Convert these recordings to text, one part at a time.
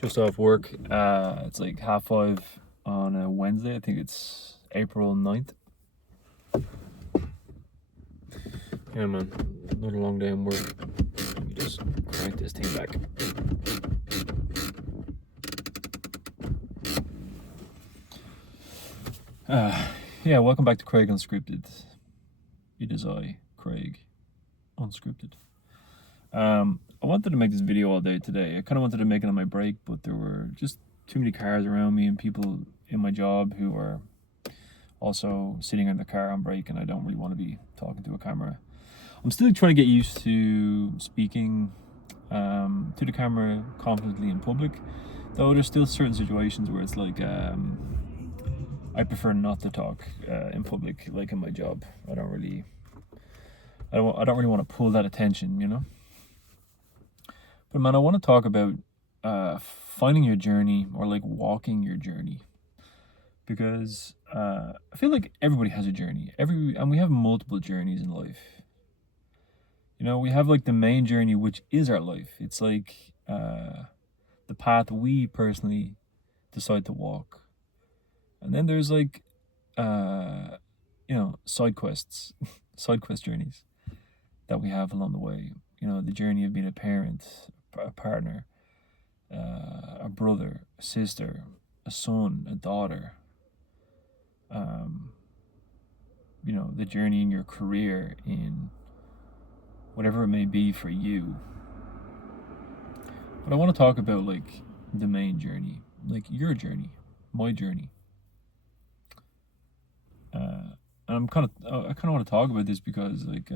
Just off work. It's like 5:30 on a Wednesday. I think it's April 9th. Yeah, man. Another long day in work. Let me just crank this thing back. Yeah, welcome back to Craig Unscripted. It is I, Craig Unscripted. I wanted to make this video all day today. I kind of wanted to make it on my break, but there were just too many cars around me and people in my job who are also sitting in the car on break, and I don't really want to be talking to a camera. I'm still trying to get used to speaking to the camera confidently in public, though there's still certain situations where it's like I prefer not to talk in public, like in my job. I don't really want to pull that attention, you know. But man, I want to talk about finding your journey, or like walking your journey, because I feel like everybody has a journey. And we have multiple journeys in life. You know, we have like the main journey, which is our life. It's like the path we personally decide to walk, and then there's like side quests, side quest journeys that we have along the way. You know, the journey of being a parent, a partner, a brother, a sister, a son, a daughter. You know, the journey in your career, in whatever it may be for you. But I want to talk about like the main journey, like your journey, my journey. And I kind of want to talk about this because like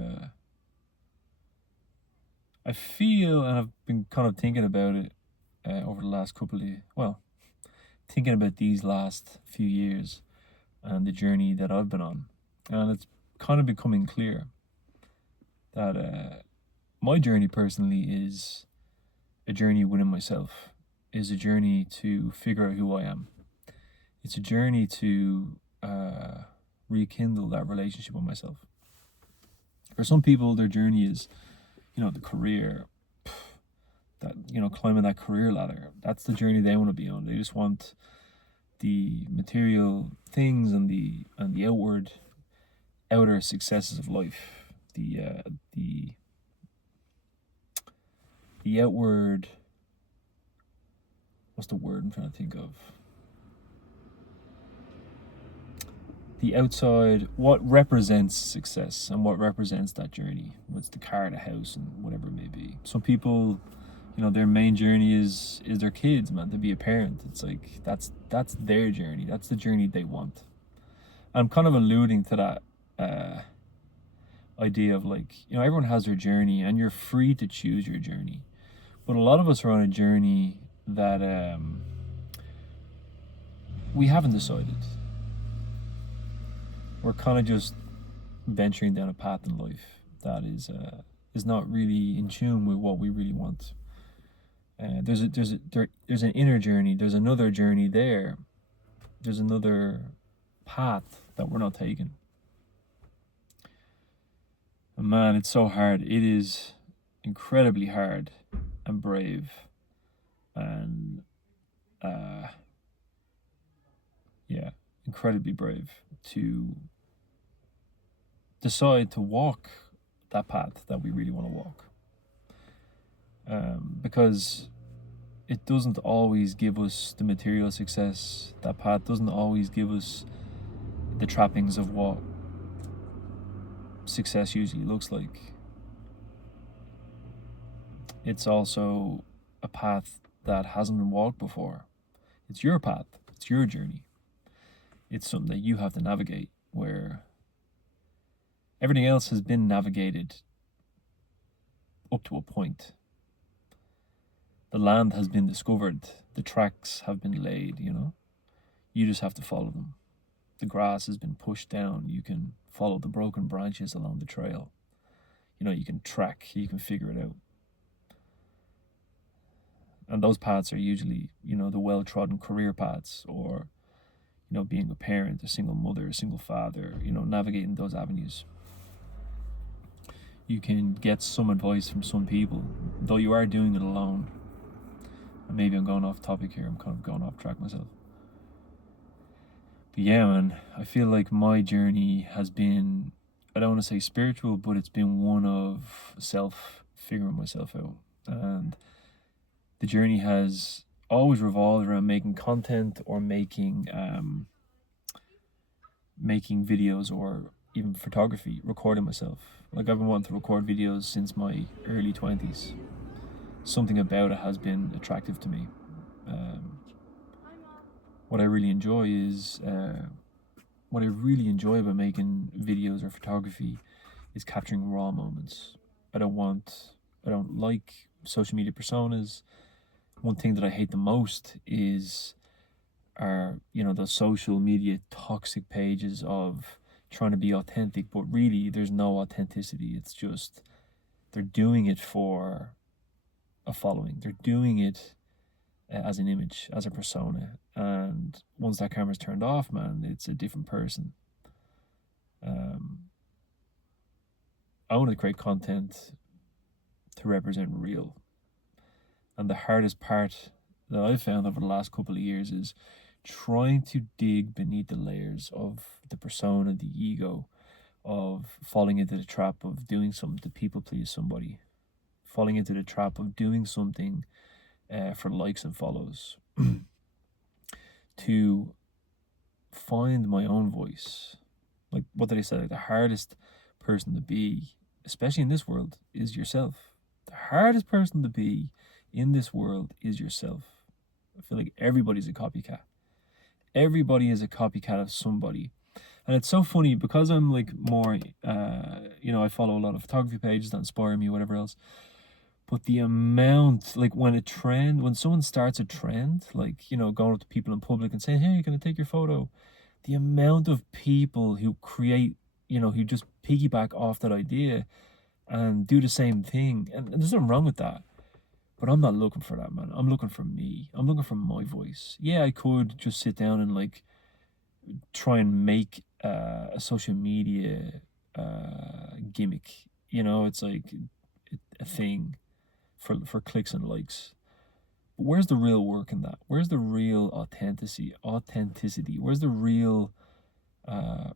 I feel, and I've been kind of thinking about it over the last thinking about these last few years and the journey that I've been on, and it's kind of becoming clear that my journey personally is a journey within myself, is a journey to figure out who I am. It's a journey to rekindle that relationship with myself. For some people, their journey is, the career, that, climbing that career ladder. That's the journey they want to be on. They just want the material things and the outer successes of life, the outward, what's the word I'm trying to think of? The outside, what represents success and what represents that journey. What's the car, the house, and whatever it may be. Some people, their main journey is their kids, man, to be a parent. It's like that's their journey. That's the journey they want. I'm kind of alluding to that idea of like, everyone has their journey and you're free to choose your journey. But a lot of us are on a journey that we haven't decided. We're kind of just venturing down a path in life that is not really in tune with what we really want. There's an inner journey. There's another journey there. There's another path that we're not taking. And man, it's so hard. It is incredibly hard and brave, and incredibly brave to decide to walk that path that we really want to walk, because it doesn't always give us the material success. That path doesn't always give us the trappings of what success usually looks like. It's also a path that hasn't been walked before. It's your path. It's your journey. It's something that you have to navigate, where everything else has been navigated up to a point. The land has been discovered. The tracks have been laid, You just have to follow them. The grass has been pushed down. You can follow the broken branches along the trail. You can track, you can figure it out. And those paths are usually, the well-trodden career paths, or, being a parent, a single mother, a single father, navigating those avenues. You can get some advice from some people, though you are doing it alone. And maybe I'm going off topic here. I'm kind of going off track myself. But yeah, man, I feel like my journey has been, I don't want to say spiritual, but it's been one of figuring myself out. And the journey has always revolved around making content or making videos or even photography, recording myself. Like I've been wanting to record videos since my early 20s. Something about it has been attractive to me. What I really enjoy is what I really enjoy about making videos or photography is capturing raw moments. I don't like social media personas. One thing that I hate the most are those social media toxic pages of trying to be authentic, but really there's no authenticity. It's just they're doing it for a following. They're doing it as an image, as a persona. And once that camera's turned off, man, it's a different person. I want to create content to represent real. And the hardest part that I've found over the last couple of years is trying to dig beneath the layers of the persona, the ego, of falling into the trap of doing something to people please somebody, falling into the trap of doing something for likes and follows, to find my own voice. Like, what did I say? Like, the hardest person to be, especially in this world, is yourself. The hardest person to be in this world is yourself. I feel like everybody's a copycat. Everybody is a copycat of somebody. And it's so funny because I'm like more, I follow a lot of photography pages that inspire me, whatever else. But the amount, like when someone starts a trend, like, going up to people in public and saying, hey, you're going to take your photo. The amount of people who create, who just piggyback off that idea and do the same thing. And there's nothing wrong with that. But I'm not looking for that, man. I'm looking for me. I'm looking for my voice. Yeah, I could just sit down and like try and make a social media gimmick. It's like a thing for clicks and likes. But where's the real work in that? Where's the real authenticity? Where's the real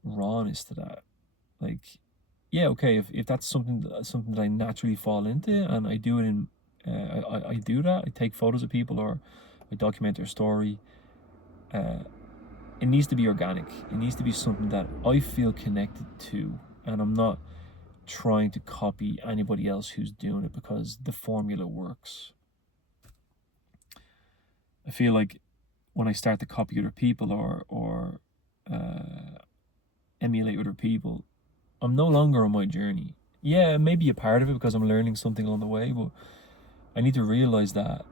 rawness to that? Like, yeah, okay, if that's something that I naturally fall into and I do it in I do that. I take photos of people or I document their story. It needs to be organic. It needs to be something that I feel connected to, and I'm not trying to copy anybody else who's doing it because the formula works. I feel like when I start to copy other people or emulate other people, I'm no longer on my journey. Yeah, maybe a part of it because I'm learning something along the way, but I need to realize that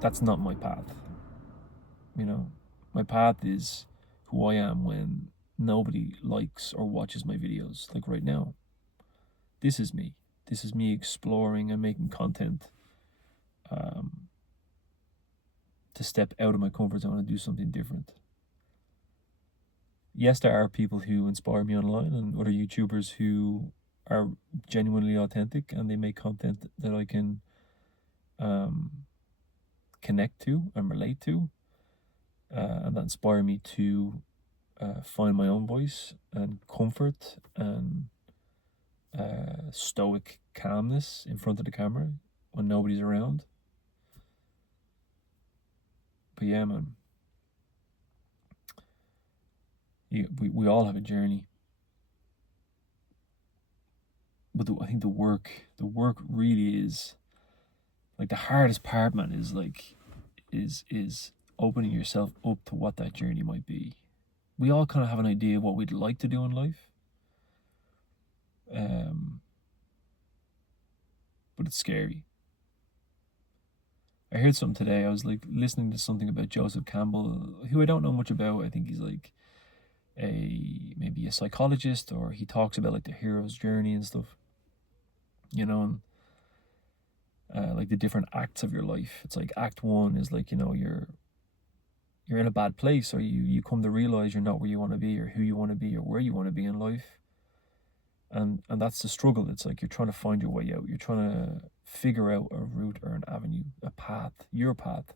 that's not my path. My path is who I am when nobody likes or watches my videos, like right now. This is me. This is me exploring and making content to step out of my comfort zone and do something different. Yes, there are people who inspire me online and other YouTubers who are genuinely authentic and they make content that I can connect to and relate to, and that inspire me to find my own voice and comfort and stoic calmness in front of the camera when nobody's around. But yeah, man, we all have a journey. But I think the work really is like the hardest part, man. Is like is opening yourself up to what that journey might be. We all kind of have an idea of what we'd like to do in life, but it's scary. I heard something today. I was like listening to something about Joseph Campbell, who I don't know much about. I think he's like maybe a psychologist, or he talks about like the hero's journey and stuff. And like the different acts of your life. It's like act one is like, you're in a bad place, or you come to realize you're not where you want to be or who you want to be or where you want to be in life. And that's the struggle. It's like you're trying to find your way out. You're trying to figure out a route or an avenue, a path, your path.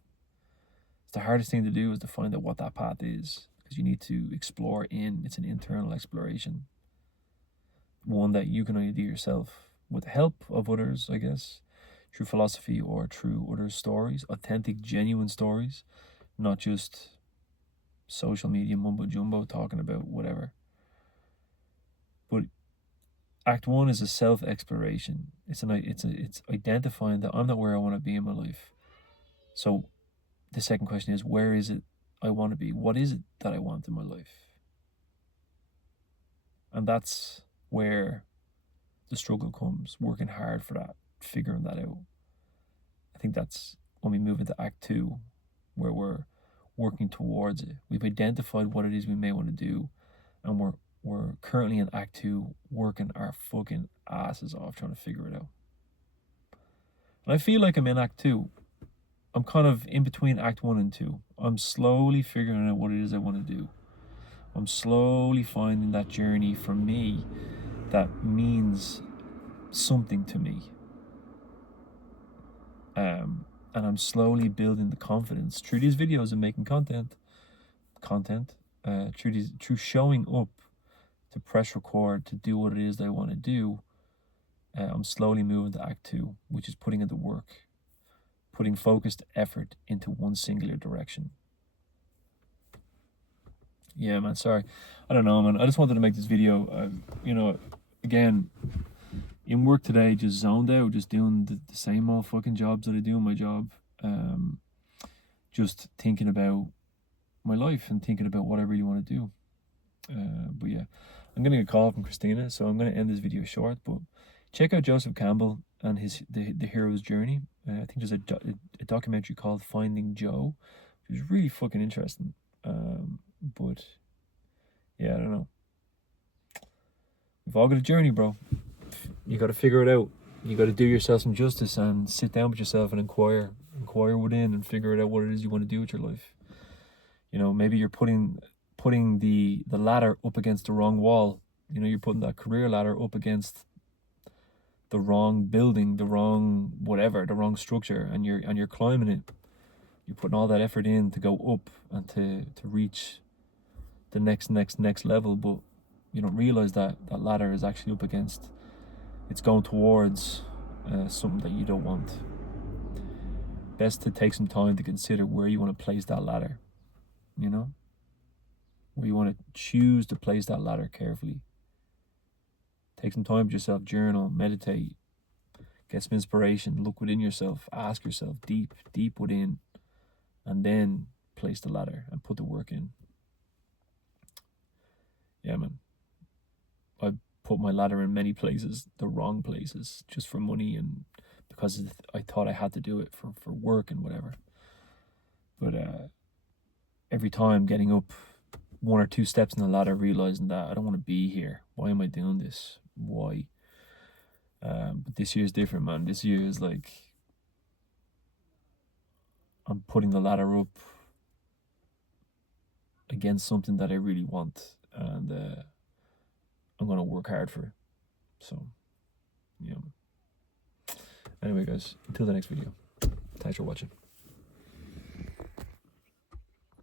It's the hardest thing to do is to find out what that path is, because you need to explore it's an internal exploration. One that you can only do yourself with the help of others, I guess, through philosophy or through others' stories, authentic, genuine stories, not just social media mumbo jumbo talking about whatever. But Act 1 is a self-exploration. It's identifying that I'm not where I want to be in my life. So the second question is, where is it I want to be? What is it that I want in my life? And that's where the struggle comes, working hard for that, figuring that out. I think that's when we move into Act 2, where we're working towards it. We've identified what it is we may want to do, and we're currently in Act 2 working our fucking asses off trying to figure it out. And I feel like I'm in Act 2. I'm kind of in between Act 1 and 2. I'm slowly figuring out what it is I want to do. I'm slowly finding that journey for me that means something to me. And I'm slowly building the confidence through these videos and making content, through showing up to press record, to do what it is that I want to do. I'm slowly moving to Act 2, which is putting in the work, putting focused effort into one singular direction. Yeah, man, sorry. I don't know, man. I just wanted to make this video. Again, in work today, just zoned out, just doing the same old fucking jobs that I do in my job. Just thinking about my life and thinking about what I really want to do. But yeah, I'm going to get a call from Christina, so I'm going to end this video short. But check out Joseph Campbell and the hero's journey. I think there's a documentary called Finding Joe, which is really fucking interesting. But yeah, I don't know. We've all got a journey, bro. You got to figure it out. You got to do yourself some justice and sit down with yourself and inquire within and figure it out what it is you want to do with your life. You know, maybe you're putting the ladder up against the wrong wall. You know, you're putting that career ladder up against the wrong building, the wrong whatever, the wrong structure, and you're climbing it. You're putting all that effort in to go up and to reach the next level, but you don't realize that ladder is actually up against, it's going towards something that you don't want. Best to take some time to consider where you want to place that ladder, you know, where you want to choose to place that ladder carefully. Take some time with yourself, journal, meditate, get some inspiration, look within yourself, ask yourself deep within, and then place the ladder and put the work in. Yeah, man. I put my ladder in many places, the wrong places, just for money and because I thought I had to do it for work and whatever. But every time getting up 1 or 2 steps in the ladder, realizing that I don't want to be here. Why am I doing this? Why? But this year is different, man. This year is like I'm putting the ladder up against something that I really want, and I'm gonna work hard for it. So, yeah. Anyway, guys, until the next video. Thanks for watching.